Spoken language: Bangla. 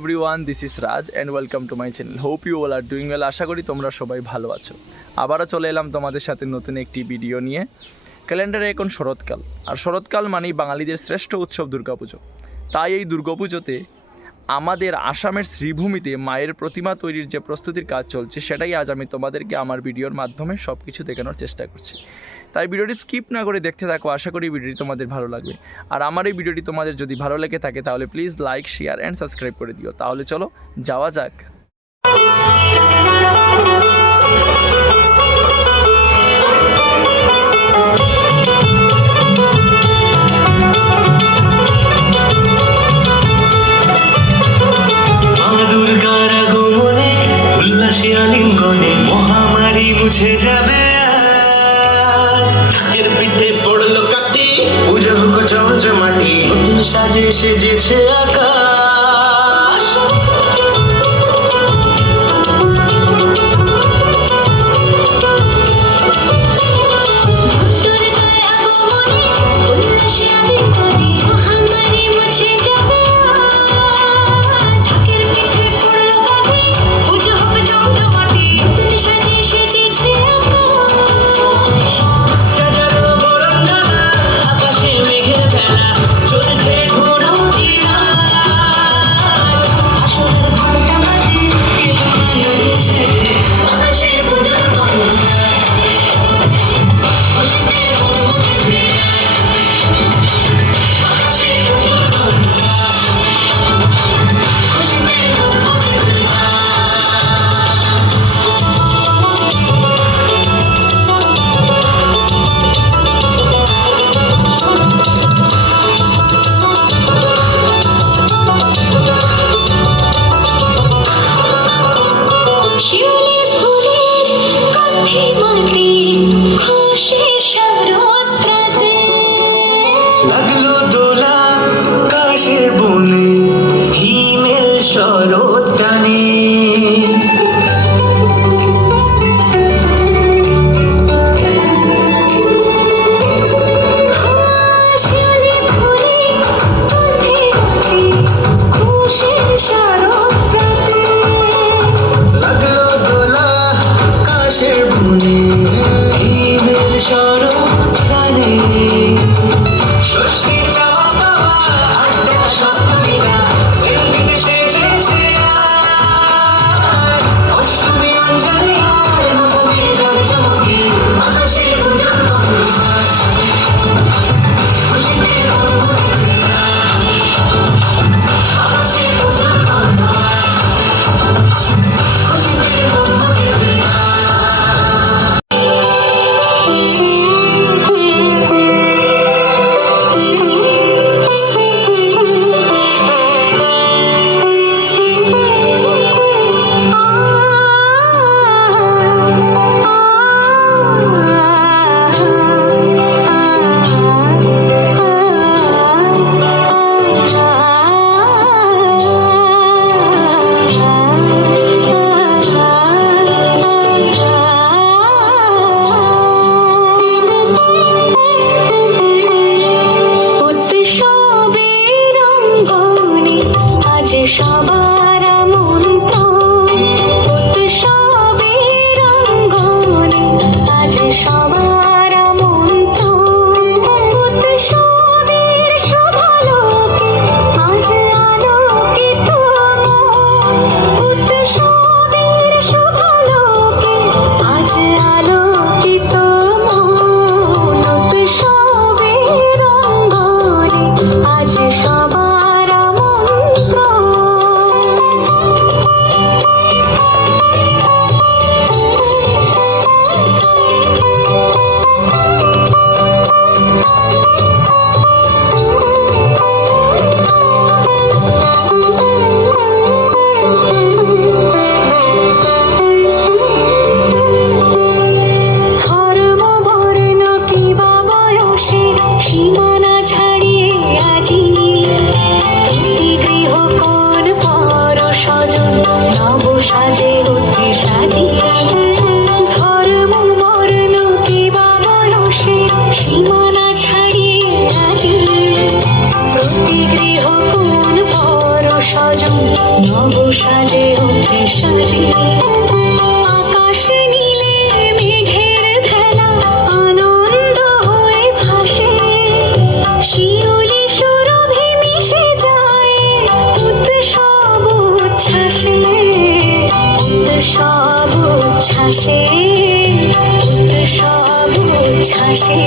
Everyone, this is Raj and welcome to my channel. Hope you all are doing well. আশা করি তোমরা সবাই ভালো আছো। আবারও চলে এলাম তোমাদের সাথে নতুন একটি ভিডিও নিয়ে। ক্যালেন্ডারে এখন শরৎকাল, আর শরৎকাল মানেই বাঙালিদের শ্রেষ্ঠ উৎসব দুর্গাপুজো। তাই এই দুর্গাপুজোতে আমাদের আসামের শ্রীভূমিতে মায়ের প্রতিমা তৈরির যে প্রস্তুতির কাজ চলছে, সেটাই আজ আমি তোমাদেরকে আমার ভিডিওর মাধ্যমে সব কিছু দেখানোর চেষ্টা করছি। তাই ভিডিওটি স্কিপ না করে দেখতে থাকো। আশা করি ভিডিওটি তোমাদের ভালো লাগবে। আর আমার এই ভিডিওটি তোমাদের যদি ভালো লেগে থাকে তাহলে please like, share and subscribe করে দিও। তাহলে চলো যাওয়া যাক। মহামারী মুছে যাবে, এর পিঠে পড়লো কাটি, পুজো হোক জমজমাটি, নতুন সাজে সেজেছে আকাশ। লাগলো দোলা কাশের বনে, হিমেল শরৎ টানে। লাগলো দোলা কাশের বনে, হিমেল শরৎ টানে। ষষ্ঠী চাওয়া পাওয়া আড্ডা সপ্তমীরা সেলফিতে সেজেছে আজ। অষ্টমী অঞ্জলি আর নবমী জমজমকি, আকাশে পূজার বন্দোবস্ত, খুশিতে মন ভরেছে আকাশে পূজার বন্দোবস্ত, খুশিতে মন ভরেছে। সবার আমন্ত্রণ উৎসবের অঙ্গনে, আজ সবার আমন্ত্রণ উৎসবের শুভালোকে, আজ আলোকিত উৎসবের শুভালোকে, আজ আলোকিত উৎসবের অঙ্গনে, আজ সবার আমন্ত্রণ। ধর্ম বর্ণ কিবা বয়সে সীমানা ছাড়িয়ে আজি প্রতি গৃহ কোন পর স্বজন নব সাজে অতি সাজিয়ে। ধর্ম বর্ণ কিবা বয়সে সীমানা ছাড়িয়ে আজি প্রতি গৃহ কোন পর স্বজন নব সাজে ওঠে সাজে আকাশে নীলে মেঘের ভেলা আনন্দ হয়ে ভাসে শিউলি সুরভি মিশে যায় উৎসব উচ্ছ্বাসে উৎসব উচ্ছ্বাসে উৎসব উচ্ছ্বাসে